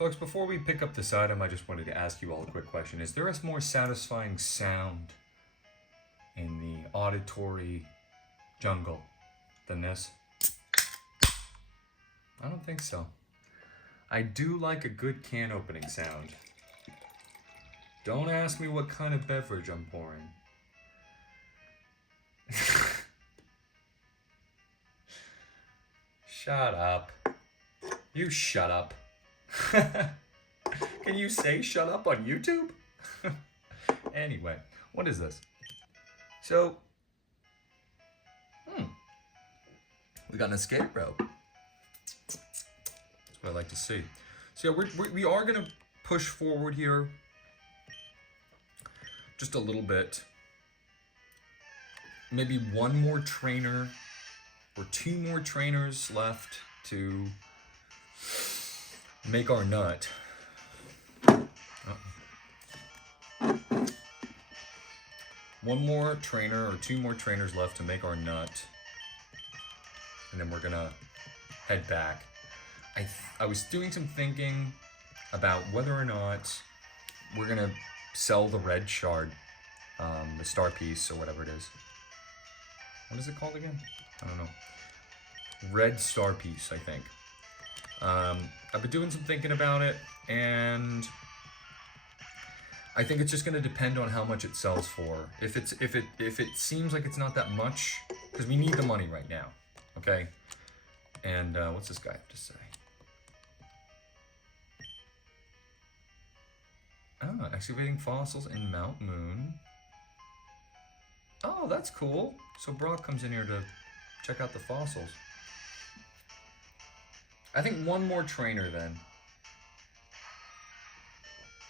Folks, before we pick up this item, I just wanted to ask you all a quick question. Is there a more satisfying sound in the auditory jungle than this? I don't think so. I do like a good can opening sound. Don't ask me what kind of beverage I'm pouring. Shut up. You shut up. Can you say shut up on YouTube? Anyway, what is this? So, we got an escape rope. That's what I like to see. So yeah, we are gonna push forward here just a little bit. Maybe one more trainer or two more trainers left to make our nut. One more trainer or two more trainers left to make our nut. And then we're gonna head back. I was doing some thinking about whether or not we're gonna sell the red shard, the star piece or whatever it is. What is it called again? I don't know. Red star piece, I think. I've been doing some thinking about it, and I think it's just going to depend on how much it sells for. If it seems like it's not that much, because we need the money right now, okay? And what's this guy have to say? Oh, excavating fossils in Mount Moon. Oh, that's cool. So Brock comes in here to check out the fossils. I think one more trainer then.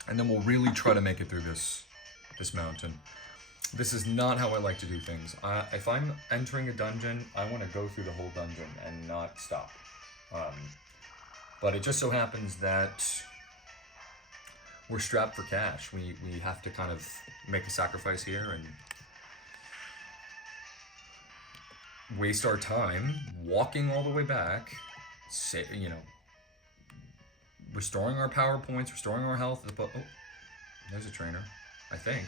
And then we'll really try to make it through this mountain. This is not how I like to do things. If I'm entering a dungeon, I want to go through the whole dungeon and not stop. But it just so happens that we're strapped for cash. We have to kind of make a sacrifice here and waste our time walking all the way back, restoring our power points, restoring our health. Oh, there's a trainer, I think.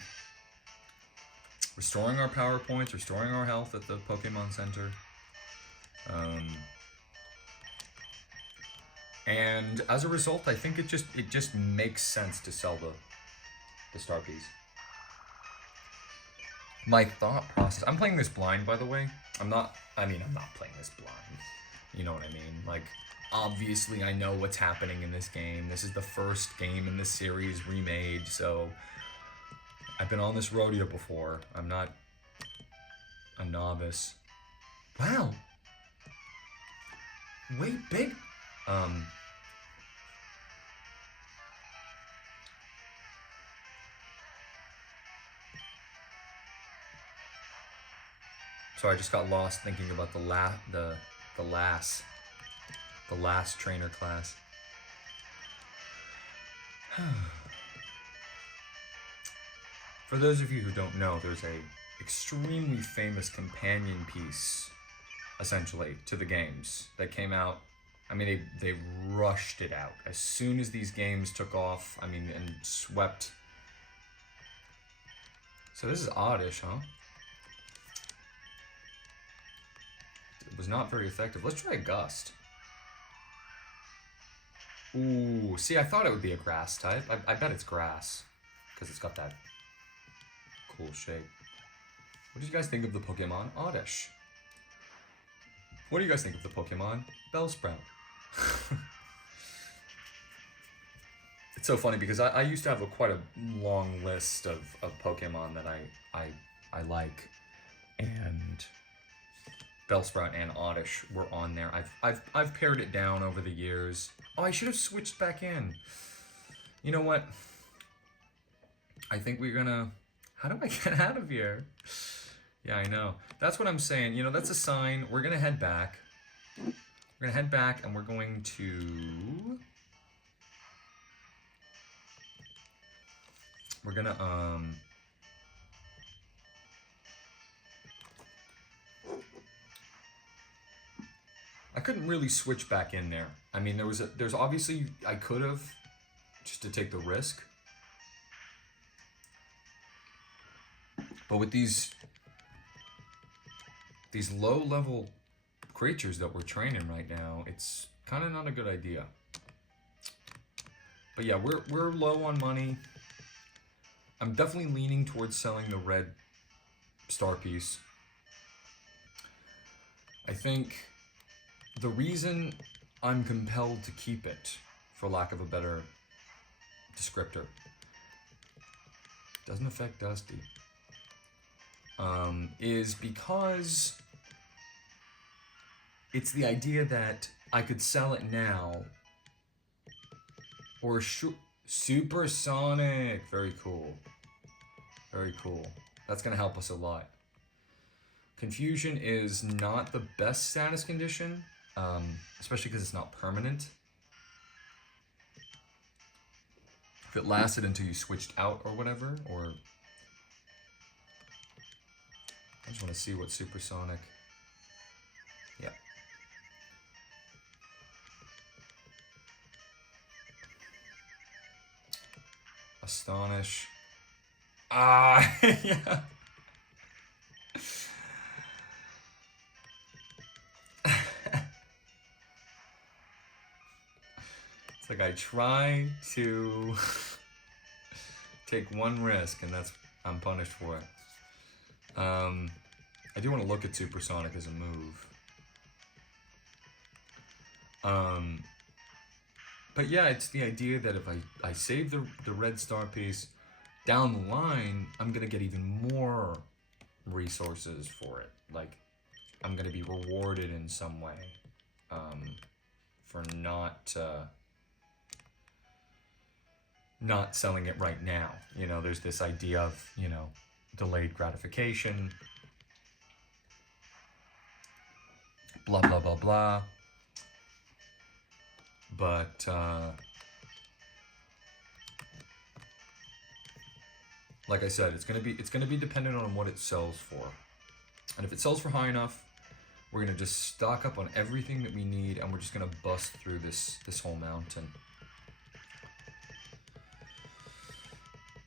Restoring our power points, restoring our health at the Pokemon Center. And as a result, I think it just makes sense to sell the star piece. My thought process. I'm playing this blind, by the way. I'm not playing this blind. You know what I mean? Like, obviously I know what's happening in this game. This is the first game in this series remade, so I've been on this rodeo before. I'm not a novice. Wow. Wait, big. Sorry, I just got lost thinking about the last trainer class. For those of you who don't know, there's a extremely famous companion piece, essentially, to the games that came out. I mean, they rushed it out as soon as these games took off. I mean, and swept. So this is oddish, huh? It was not very effective. Let's try a gust. Ooh, see, I thought it would be a grass type. I bet it's grass, because it's got that cool shape. What do you guys think of the Pokemon Oddish? What do you guys think of the Pokemon Bellsprout? It's so funny because I used to have quite a long list of Pokemon that I like, and Bellsprout and Oddish were on there. I've pared it down over the years. Oh, I should have switched back in. You know what? I think we're gonna... How do I get out of here? Yeah, I know. That's what I'm saying. You know, that's a sign. We're gonna head back. We're gonna head back and we're going to... We're gonna, I couldn't really switch back in there. I mean, there's obviously, I could have just to take the risk. But with these low-level creatures that we're training right now, it's kind of not a good idea. But yeah, we're low on money. I'm definitely leaning towards selling the red star piece. I think the reason I'm compelled to keep it, for lack of a better descriptor, doesn't affect Dusty, is because it's the idea that I could sell it now, or Supersonic. Very cool. Very cool. That's going to help us a lot. Confusion is not the best status condition, especially because it's not permanent. If it lasted until you switched out or whatever, or... I just want to see what Supersonic... Yeah. Astonish. Ah, yeah. It's like I try to take one risk, and I'm punished for it. I do want to look at Supersonic as a move. But yeah, it's the idea that if I save the red star piece, down the line, I'm going to get even more resources for it. Like, I'm going to be rewarded in some way for not selling it right now. You know, there's this idea of, you know, delayed gratification, blah, blah, blah, blah. But, like I said, it's gonna be dependent on what it sells for. And if it sells for high enough, we're gonna just stock up on everything that we need, and we're just gonna bust through this whole mountain.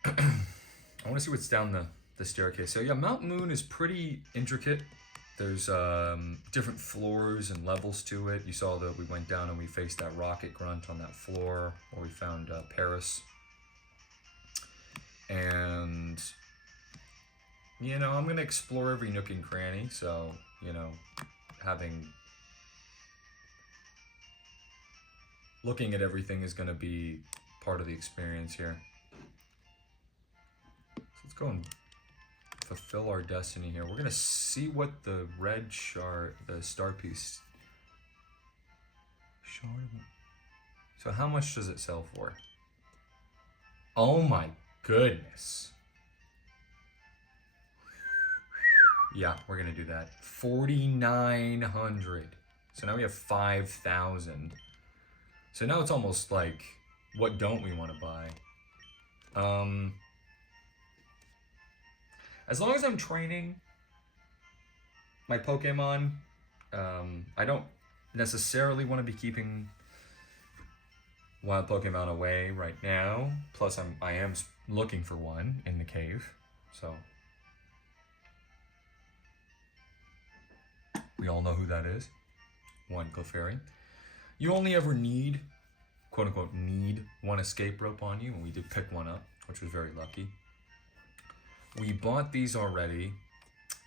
I want to see what's down the staircase. So yeah, Mount Moon is pretty intricate. There's different floors and levels to it. You saw that we went down and we faced that rocket grunt on that floor, where we found Paris. And, you know, I'm going to explore every nook and cranny. So, you know, looking at everything is going to be part of the experience here. So let's go and fulfill our destiny here. We're going to see what the red the star piece shard. So how much does it sell for? Oh my goodness. Yeah, we're going to do that. 4,900. So now we have 5,000. So now it's almost like, what don't we want to buy? As long as I'm training my Pokemon, I don't necessarily want to be keeping wild Pokemon away right now. Plus, I am looking for one in the cave, so we all know who that is. One Clefairy. You only ever need, quote unquote, need one escape rope on you, and we did pick one up, which was very lucky. We bought these already.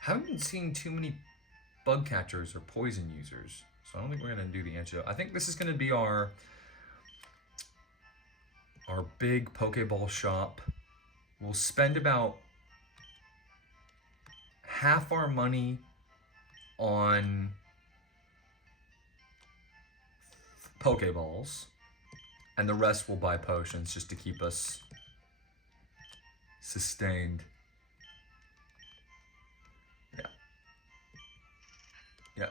Haven't been seeing too many bug catchers or poison users, so I don't think we're gonna do the antidote. I think this is gonna be our big Pokeball shop. We'll spend about half our money on Pokeballs, and the rest we'll buy potions just to keep us sustained. Yeah,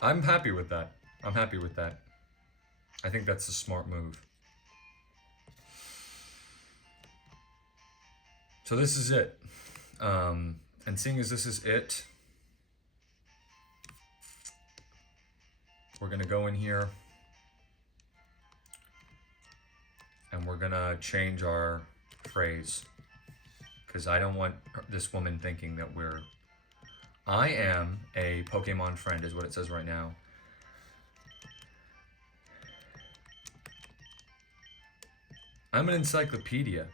I'm happy with that. I think that's a smart move. So this is it. And seeing as this is it, we're gonna go in here and and we're gonna change our phrase. Because I don't want this woman thinking that we're... I am a Pokemon friend, is what it says right now. I'm an encyclopedia.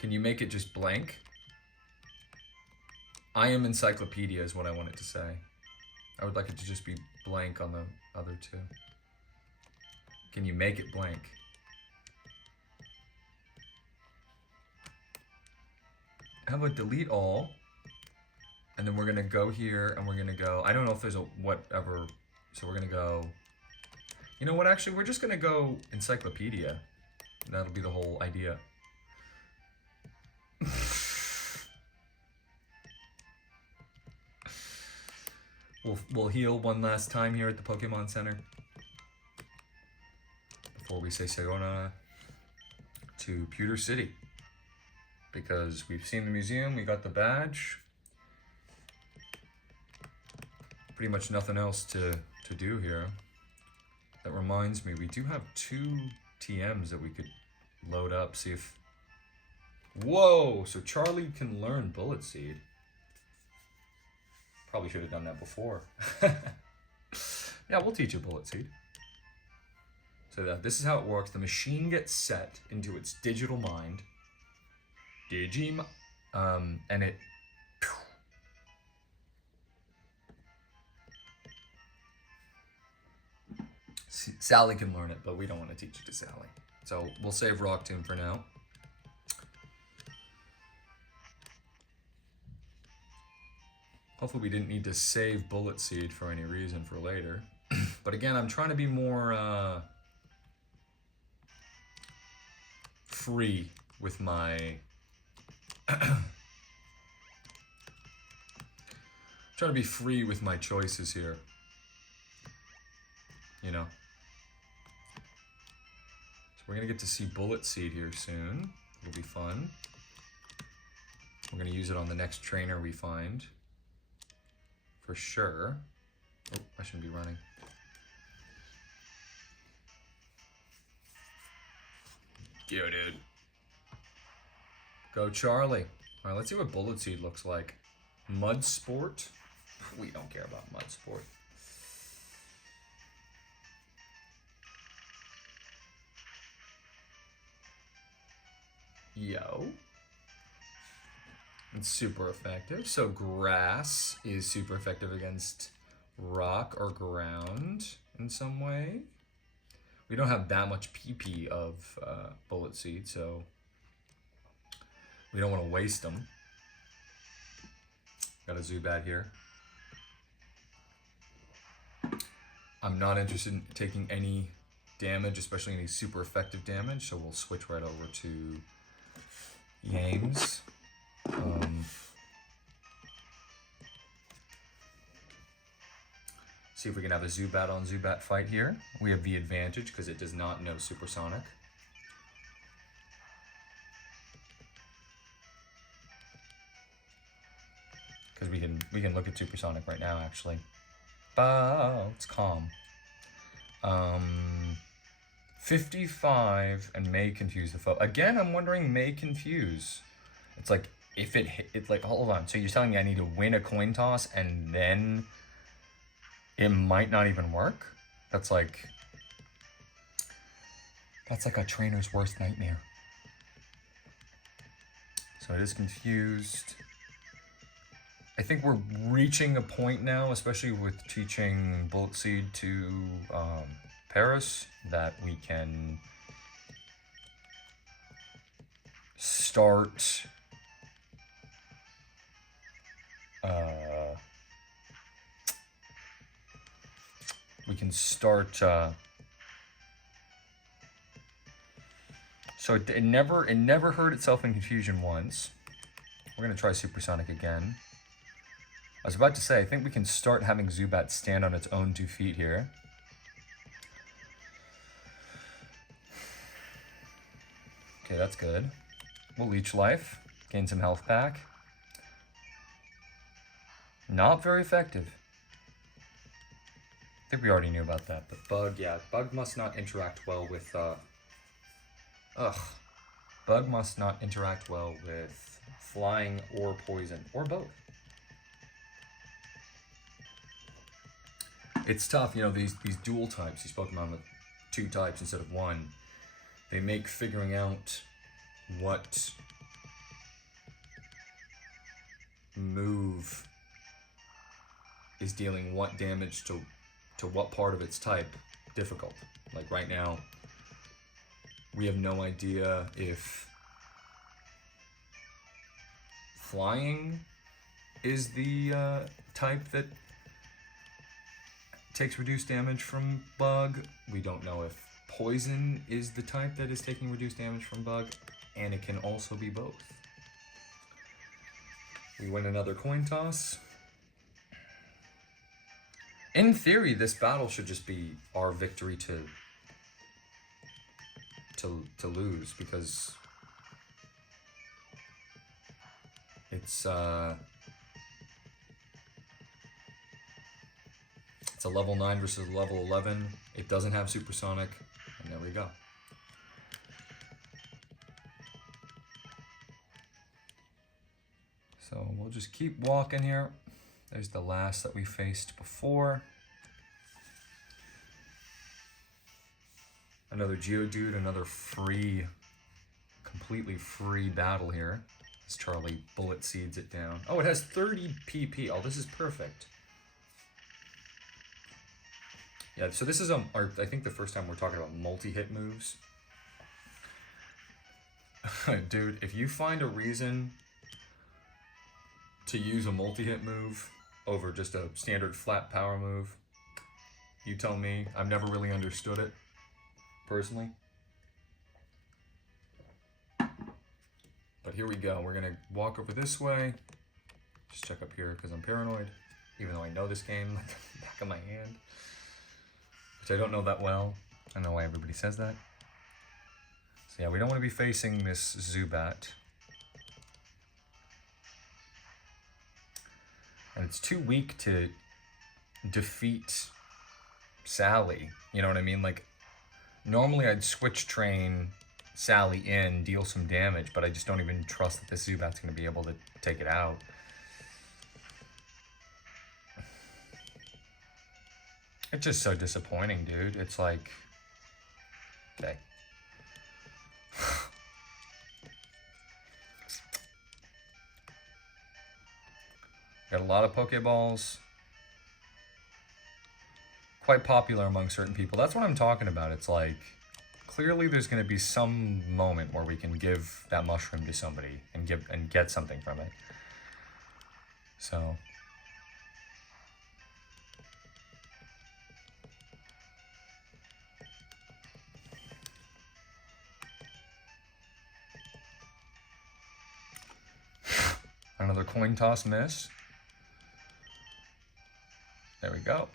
Can you make it just blank? I am encyclopedia is what I want it to say. I would like it to just be blank on the other two. Can you make it blank? How about delete all? And then we're gonna go here and we're gonna go, I don't know if there's a whatever, so we're gonna go, you know what, actually, we're just gonna go encyclopedia. And that'll be the whole idea. We'll heal one last time here at the Pokemon Center before we say sayonara to Pewter City, because we've seen the museum, we got the badge, pretty much nothing else to do here. That reminds me, we do have 2 TMs that we could load up, see if... Whoa! So Charlie can learn Bullet Seed. Probably should have done that before. Yeah, we'll teach you Bullet Seed. So this is how it works. The machine gets set into its digital mind. And it... Sally can learn it, but we don't want to teach it to Sally. So we'll save Rock Tomb for now. Hopefully we didn't need to save Bullet Seed for any reason for later. But again, I'm trying to be more free with my... trying to be free with my choices here. You know? So we're going to get to see Bullet Seed here soon. It'll be fun. We're going to use it on the next trainer we find. For sure. Oh, I shouldn't be running. Go, dude. Go, Charlie. All right, let's see what Bullet Seed looks like. Mud Sport. We don't care about Mud Sport. Yo. It's super effective. So grass is super effective against rock or ground in some way. We don't have that much PP of Bullet Seed, so we don't want to waste them. Got a Zubat here. I'm not interested in taking any damage, especially any super effective damage, so we'll switch right over to Yames. See if we can have a Zubat on Zubat fight here. We have the advantage because it does not know Supersonic. Because we can look at Supersonic right now actually. Oh, it's calm. 55 and may confuse the foe. Again, I'm wondering may confuse. It's like if it's like, hold on. So you're telling me I need to win a coin toss and then it might not even work? That's like a trainer's worst nightmare. So it is confused. I think we're reaching a point now, especially with teaching Bullet Seed to Paris, that we can start so it never hurt itself in confusion once. We're gonna try Supersonic again. I was about to say, I think we can start having Zubat stand on its own 2 feet here. Okay, that's good. We'll Leech Life, gain some health back. Not very effective. think we already knew about that, but Bug, yeah, Bug must not interact well with, Bug must not interact well with flying or poison, or both. It's tough, you know, these dual types, these Pokemon with 2 types instead of 1, they make figuring out what move is dealing what damage to what part of its type difficult. Like right now, we have no idea if flying is the type that takes reduced damage from Bug. We don't know if poison is the type that is taking reduced damage from Bug, and it can also be both. We win another coin toss. In theory, this battle should just be our victory to lose, because it's a level 9 versus level 11. It doesn't have supersonic, and there we go. So we'll just keep walking here. There's the last that we faced before. Another Geodude, another free, completely free battle here. As Charlie bullet seeds it down. Oh, it has 30 PP. Oh, this is perfect. Yeah, so this is I think the first time we're talking about multi-hit moves. Dude, if you find a reason to use a multi-hit move over just a standard flat power move, you tell me. I've never really understood it, personally. But here we go. We're gonna walk over this way. Just check up here because I'm paranoid, even though I know this game like the back of my hand, which I don't know that well. I don't know why everybody says that. So yeah, we don't want to be facing this Zubat. And it's too weak to defeat Sally. You know what I mean? Like, normally I'd switch train Sally in, deal some damage, but I just don't even trust that this Zubat's going to be able to take it out. It's just so disappointing, dude. It's like, okay. Got a lot of Pokeballs. Quite popular among certain people. That's what I'm talking about. It's like, clearly there's going to be some moment where we can give that mushroom to somebody and get something from it. So another coin toss miss. There we go.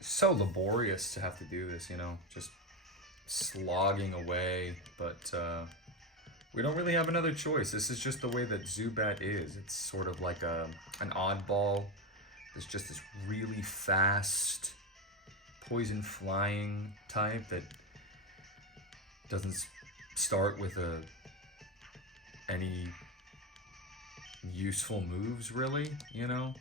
So laborious to have to do this, you know, just slogging away, but we don't really have another choice. This is just the way that Zubat is. It's sort of like an oddball. It's just this really fast poison flying type that doesn't start with any useful moves, really, you know.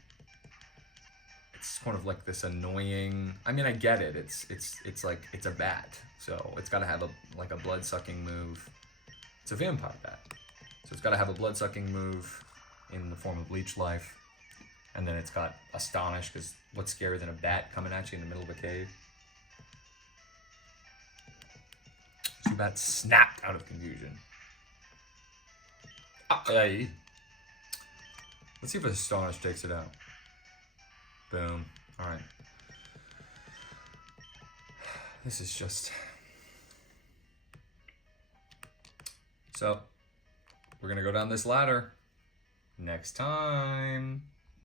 It's kind of like this annoying. I mean, I get it. It's like it's a bat, so it's got to have a blood sucking move. It's a vampire bat, so it's got to have a blood sucking move in the form of Leech Life, and then it's got Astonish, because what's scarier than a bat coming at you in the middle of a cave? Zubat snapped out of confusion. Hey. Let's see if Astonish takes it out. Boom. Alright. This is just... So, we're going to go down this ladder next time.